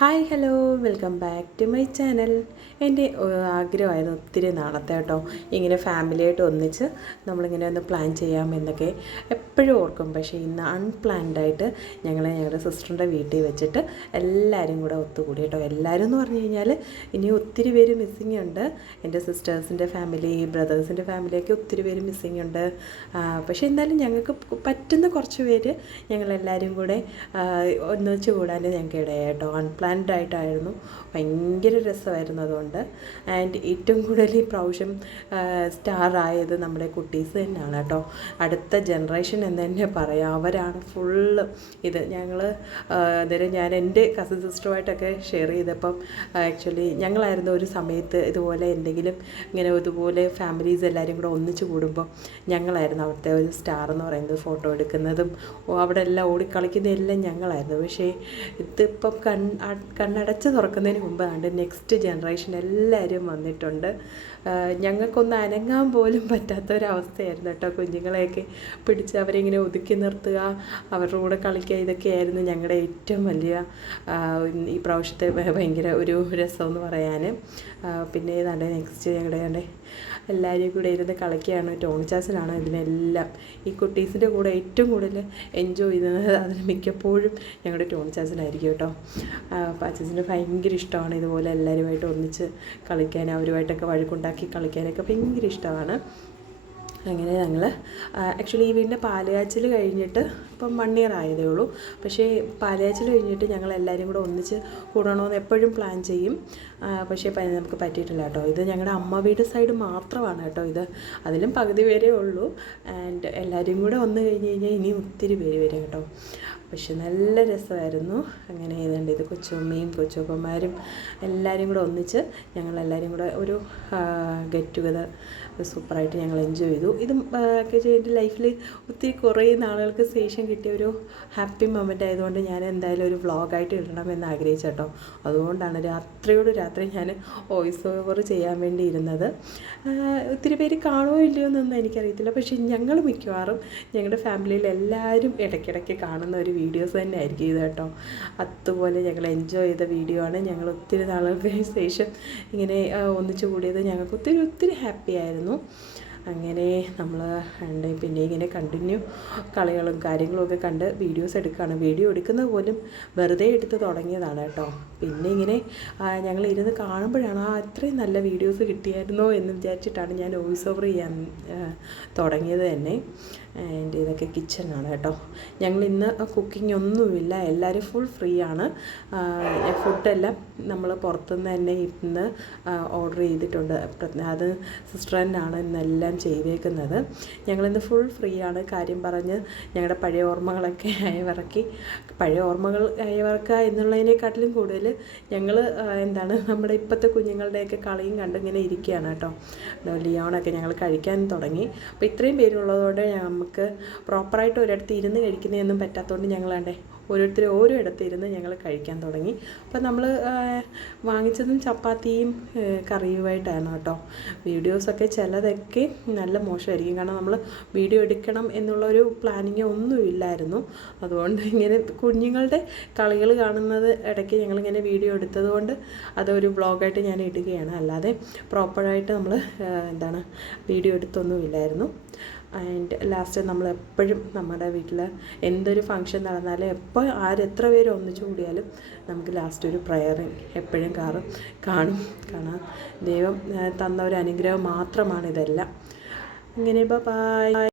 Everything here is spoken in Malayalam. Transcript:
Hi hello welcome back to my channel. എൻ്റെ ആഗ്രഹമായിരുന്നു ഒത്തിരി നാളത്തെ കേട്ടോ, ഇങ്ങനെ ഫാമിലിയായിട്ട് ഒന്നിച്ച് നമ്മളിങ്ങനെ ഒന്ന് പ്ലാൻ ചെയ്യാമെന്നൊക്കെ എപ്പോഴും ഓർക്കും. പക്ഷേ ഇന്ന് അൺപ്ലാൻഡായിട്ട് ഞങ്ങളുടെ സിസ്റ്ററിൻ്റെ വീട്ടിൽ വെച്ചിട്ട് എല്ലാവരും കൂടെ ഒത്തുകൂടി കേട്ടോ. എല്ലാവരും എന്ന് പറഞ്ഞു കഴിഞ്ഞാൽ ഇനി ഒത്തിരി പേര് മിസ്സിങ് ഉണ്ട്. എൻ്റെ സിസ്റ്റേഴ്സിൻ്റെ ഫാമിലി, ബ്രദേഴ്സിൻ്റെ ഫാമിലിയൊക്കെ ഒത്തിരി പേര് മിസ്സിങ് ഉണ്ട്. പക്ഷേ എന്നാലും ഞങ്ങൾക്ക് പറ്റുന്ന കുറച്ച് പേര് ഞങ്ങളെല്ലാവരും കൂടെ ഒന്നിച്ച് കൂടാൻ ഞങ്ങൾക്ക് ഇടയായി കേട്ടോ. അൺപ്ലാൻഡായിട്ടായിരുന്നു, ഭയങ്കര രസമായിരുന്നു. അതുകൊണ്ട് ഏറ്റവും കൂടുതൽ ഈ പ്രാവശ്യം സ്റ്റാർ ആയത് നമ്മുടെ കുട്ടീസ് തന്നെയാണ് കേട്ടോ. അടുത്ത ജനറേഷൻ എന്ന് തന്നെ പറയാം. അവരാണ് ഫുള്ള് ഇത്. അന്നേരം ഞാൻ എൻ്റെ കസിൻ സിസ്റ്ററുമായിട്ടൊക്കെ ഷെയർ ചെയ്തപ്പം ആക്ച്വലി ഞങ്ങളായിരുന്നു ഒരു സമയത്ത് ഇതുപോലെ എന്തെങ്കിലും ഇങ്ങനെ ഇതുപോലെ ഫാമിലീസ് എല്ലാവരും കൂടെ ഒന്നിച്ച് കൂടുമ്പോൾ ഞങ്ങളായിരുന്നു അവിടുത്തെ ഒരു സ്റ്റാർ എന്ന് പറയുന്നത്. ഫോട്ടോ എടുക്കുന്നതും അവിടെ എല്ലാം ഓടിക്കളിക്കുന്നതെല്ലാം ഞങ്ങളായിരുന്നു. പക്ഷേ ഇതിപ്പം കണ്ണടച്ച് തുറക്കുന്നതിന് മുമ്പ് കണ്ട് നെക്സ്റ്റ് ജനറേഷൻ എല്ലാവരും വന്നിട്ടുണ്ട്. ഞങ്ങൾക്കൊന്ന് അനങ്ങാൻ പോലും പറ്റാത്തൊരവസ്ഥയായിരുന്നു കേട്ടോ. കുഞ്ഞുങ്ങളെയൊക്കെ പിടിച്ച് അവരിങ്ങനെ ഒതുക്കി നിർത്തുക, അവരുടെ കൂടെ കളിക്കുക, ഇതൊക്കെയായിരുന്നു ഞങ്ങളുടെ ഏറ്റവും വലിയ ഈ പ്രാവശ്യത്തെ ഭയങ്കര ഒരു രസമെന്ന് പറയാൻ. പിന്നെ ഏതാണ്ട് നെക്സ്റ്റ് ഞങ്ങളുടെ എല്ലാവരും കൂടെ ഇരുന്ന് കളിക്കുകയാണ്. ടോണിച്ചാച്ചനാണ് ഇതിനെല്ലാം ഈ കുട്ടീസിൻ്റെ കൂടെ ഏറ്റവും കൂടുതൽ എൻജോയ് ചെയ്യുന്നത്. അതിന് മിക്കപ്പോഴും ഞങ്ങളുടെ ടോണിച്ചാച്ചനായിരിക്കും കേട്ടോ. അപ്പോൾ അച്ഛന് ഭയങ്കര ഇഷ്ടമാണ് ഇതുപോലെ എല്ലാവരുമായിട്ട് ഒന്നിച്ച് കളിക്കാൻ, അവരുമായിട്ടൊക്കെ വഴക്കുണ്ടാക്കി കളിക്കാനൊക്കെ ഭയങ്കര ഇഷ്ടമാണ്. അങ്ങനെ ഞങ്ങൾ ആക്ച്വലി ഈ വീടിൻ്റെ പാലുകാച്ചൽ കഴിഞ്ഞിട്ട് ഇപ്പം 1 ഇയർ ആയതേ ഉള്ളൂ. പക്ഷേ പാലുകാച്ചൽ കഴിഞ്ഞിട്ട് ഞങ്ങൾ എല്ലാവരും കൂടെ ഒന്നിച്ച് കൂടണമെന്ന് എപ്പോഴും പ്ലാൻ ചെയ്യും. പക്ഷേ നമുക്ക് പറ്റിയിട്ടില്ല കേട്ടോ. ഇത് ഞങ്ങളുടെ അമ്മ വീട് സൈഡ് മാത്രമാണ് കേട്ടോ ഇത്. അതിലും പകുതി പേരേ ഉള്ളൂ. എല്ലാവരും കൂടെ വന്നു കഴിഞ്ഞ് കഴിഞ്ഞാൽ ഇനിയും ഒത്തിരി പേര് വരും കേട്ടോ. പക്ഷെ നല്ല രസമായിരുന്നു. അങ്ങനെ ഏതാണ്ട് ഇത് കൊച്ചുമ്മയും കൊച്ചുപ്പന്മാരും എല്ലാവരും കൂടെ ഒന്നിച്ച് ഞങ്ങളെല്ലാവരും കൂടെ ഒരു ഗെറ്റ് ടുഗദർ സൂപ്പറായിട്ട് ഞങ്ങൾ എൻജോയ് ചെയ്തു. ഇതും ഒക്കെ എൻ്റെ ലൈഫിൽ ഒത്തിരി കുറേ നാളുകൾക്ക് ശേഷം കിട്ടിയ ഒരു ഹാപ്പി മൊമെൻ്റ് ആയതുകൊണ്ട് ഞാൻ എന്തായാലും ഒരു വ്ളോഗായിട്ട് ഇടണമെന്ന് ആഗ്രഹിച്ചു കേട്ടോ. അതുകൊണ്ടാണ് രാത്രിയോട് രാത്രി ഞാൻ വോയിസ് ഓവർ ചെയ്യാൻ വേണ്ടി ഇരുന്നത്. ഒത്തിരി പേര് കാണുമോ ഇല്ലയോ എന്നൊന്നും എനിക്കറിയത്തില്ല. പക്ഷേ ഞങ്ങൾ മിക്കവാറും ഞങ്ങളുടെ ഫാമിലിയിൽ എല്ലാവരും ഇടയ്ക്കിടയ്ക്ക് കാണുന്ന ഒരു വീഡിയോസ് തന്നെ ആയിരിക്കും ഇത് കേട്ടോ. അതുപോലെ ഞങ്ങൾ എൻജോയ് ചെയ്ത വീഡിയോ ആണ്. ഞങ്ങൾ ഒത്തിരി നാളുകൾക്ക് ശേഷം ഇങ്ങനെ ഒന്നിച്ചു കൂടിയത് ഞങ്ങൾക്ക് ഒത്തിരി ഹാപ്പി ആയിരുന്നു. അങ്ങനെ നമ്മൾ പിന്നെ ഇങ്ങനെ കണ്ടിന്യൂ കളികളും കാര്യങ്ങളും ഒക്കെ കണ്ട് വീഡിയോസ് എടുക്കുകയാണ്. വീഡിയോ എടുക്കുന്നത് പോലും വെറുതെ എടുത്ത് തുടങ്ങിയതാണ് കേട്ടോ. പിന്നെ ഇങ്ങനെ ഞങ്ങൾ ഇരുന്ന് കാണുമ്പോഴാണ് ഇത്രയും നല്ല വീഡിയോസ് കിട്ടിയായിരുന്നോ എന്ന് വിചാരിച്ചിട്ടാണ് ഞാൻ വോയിസ് ഓവർ ചെയ്യാൻ തുടങ്ങിയത് തന്നെ. ഇതൊക്കെ കിച്ചണാണ് കേട്ടോ. ഞങ്ങൾ ഇന്ന് കുക്കിംഗ് ഒന്നുമില്ല, എല്ലാവരും ഫുൾ ഫ്രീ ആണ്. ഫുഡെല്ലാം നമ്മൾ പുറത്തുനിന്ന് തന്നെ ഇന്ന് ഓർഡർ ചെയ്തിട്ടുണ്ട്. അത് സിസ്റ്റർ തന്നെയാണ് ഇന്നെല്ലാം ചെയ്തേക്കുന്നത്. ഞങ്ങളിന്ന് ഫുൾ ഫ്രീ ആണ്. കാര്യം പറഞ്ഞ് ഞങ്ങളുടെ പഴയ ഓർമ്മകളൊക്കെ അയവറക്കുക എന്നുള്ളതിനെക്കാട്ടിലും കൂടുതൽ ഞങ്ങൾ നമ്മുടെ ഇപ്പോഴത്തെ കുഞ്ഞുങ്ങളുടെയൊക്കെ കളിയും കണ്ടിങ്ങനെ ഇരിക്കുകയാണ് കേട്ടോ. ലിയോണൊക്കെ ഞങ്ങൾ കഴിക്കാൻ തുടങ്ങി. അപ്പോൾ ഇത്രയും പേരുള്ളതുകൊണ്ട് നമുക്ക് പ്രോപ്പറായിട്ട് ഒരിടത്ത് ഇരുന്ന് കഴിക്കുന്നതൊന്നും പറ്റാത്തതുകൊണ്ട് ഞങ്ങളാണ്ടേ ഓരോരുത്തരും ഓരോ ഇടത്ത് ഇരുന്ന് ഞങ്ങൾ കഴിക്കാൻ തുടങ്ങി. അപ്പോൾ നമ്മൾ വാങ്ങിച്ചതും ചപ്പാത്തിയും കറിയുമായിട്ടാണ് കേട്ടോ. വീഡിയോസൊക്കെ ചിലതൊക്കെ നല്ല മോശമായിരിക്കും. കാരണം നമ്മൾ വീഡിയോ എടുക്കണം എന്നുള്ളൊരു പ്ലാനിങ് ഒന്നുമില്ലായിരുന്നു. അതുകൊണ്ട് ഇങ്ങനെ കുഞ്ഞുങ്ങളുടെ കളികൾ കാണുന്നത് ഇടയ്ക്ക് ഞങ്ങളിങ്ങനെ വീഡിയോ എടുത്തതുകൊണ്ട് അതൊരു വ്ളോഗായിട്ട് ഞാൻ ഇടുകയാണ്. അല്ലാതെ പ്രോപ്പറായിട്ട് നമ്മൾ വീഡിയോ എടുത്തൊന്നുമില്ലായിരുന്നു. ലാസ്റ്റ് നമ്മളെപ്പോഴും നമ്മുടെ വീട്ടിൽ എന്തൊരു ഫങ്ഷൻ നടന്നാലും എപ്പോൾ എത്ര പേര് ഒന്നിച്ചു കൂടിയാലും നമുക്ക് ലാസ്റ്റ് ഒരു പ്രയറിങ് എപ്പോഴും കാണാം. ദൈവം തന്ന ഒരു അനുഗ്രഹം മാത്രമാണ് ഇതെല്ലാം. ഇങ്ങനെ ബൈ.